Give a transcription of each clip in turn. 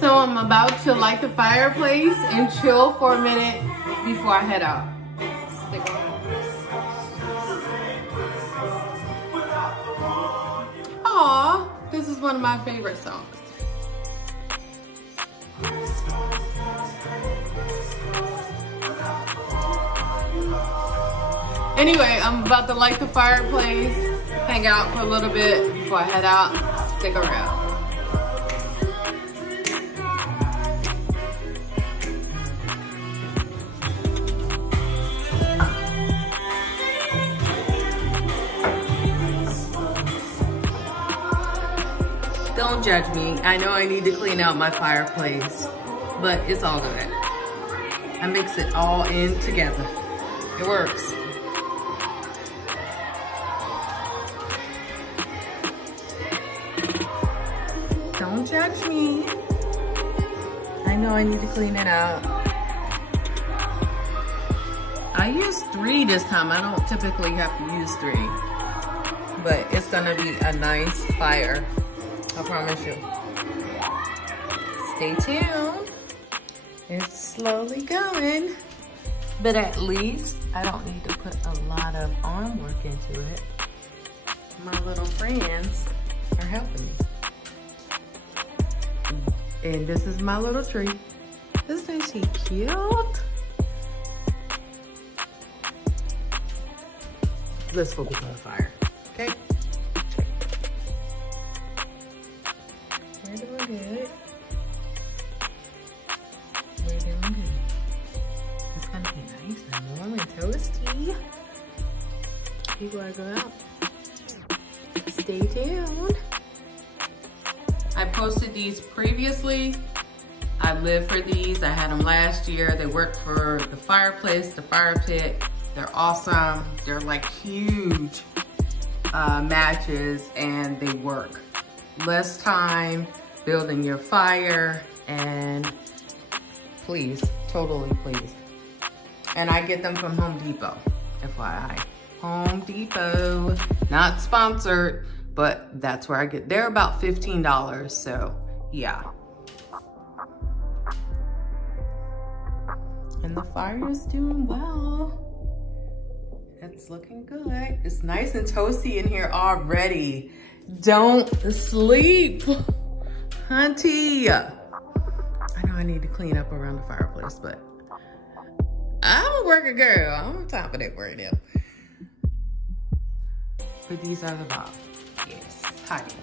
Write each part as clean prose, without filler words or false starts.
So I'm about to light the fireplace and chill for a minute before I head out. Stick around. Aw, this is one of my favorite songs. Anyway, I'm about to light the fireplace, hang out for a little bit before I head out. Stick around. Don't judge me. I know I need to clean out my fireplace, but it's all good. I mix it all in together. It works. Don't judge me. I know I need to clean it out. I used 3 this time. I don't typically have to use 3, but it's gonna be a nice fire. I promise you. Stay tuned. It's slowly going. But at least I don't need to put a lot of arm work into it. My little friends are helping me. And this is my little tree. Isn't she cute? Let's focus on the fire, okay? We're doing good. We're doing good. It's gonna be nice and warm and toasty before I go out. Stay tuned. I posted these previously. I live for these. I had them last year. They work for the fireplace, the fire pit. They're awesome. They're like huge matches and they work. Less time building your fire and please, totally please. And I get them from Home Depot, FYI. Home Depot, not sponsored, but that's where I get. They're about $15, so yeah. And the fire is doing well. It's looking good. It's nice and toasty in here already. Don't sleep, hunty. I know I need to clean up around the fireplace, but I'm a working girl. I'm on top of that right now. But these are the bottom. Yes, hiding.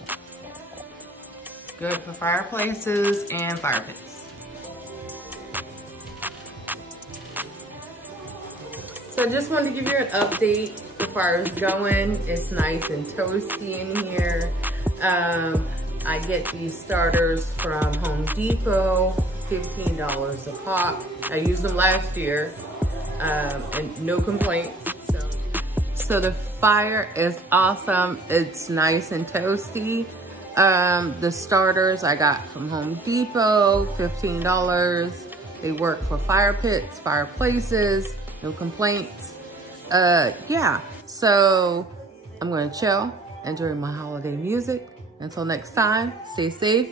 Good for fireplaces and fire pits. So I just wanted to give you an update. The fire is going. It's nice and toasty in here. I get these starters from Home Depot, $15 a pop. I used them last year, and no complaints. So the fire is awesome. It's nice and toasty. The starters I got from Home Depot, $15. They work for fire pits, fireplaces, no complaints. Yeah, so I'm gonna chill, enjoy my holiday music. Until next time, stay safe.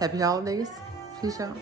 Happy holidays. Peace out.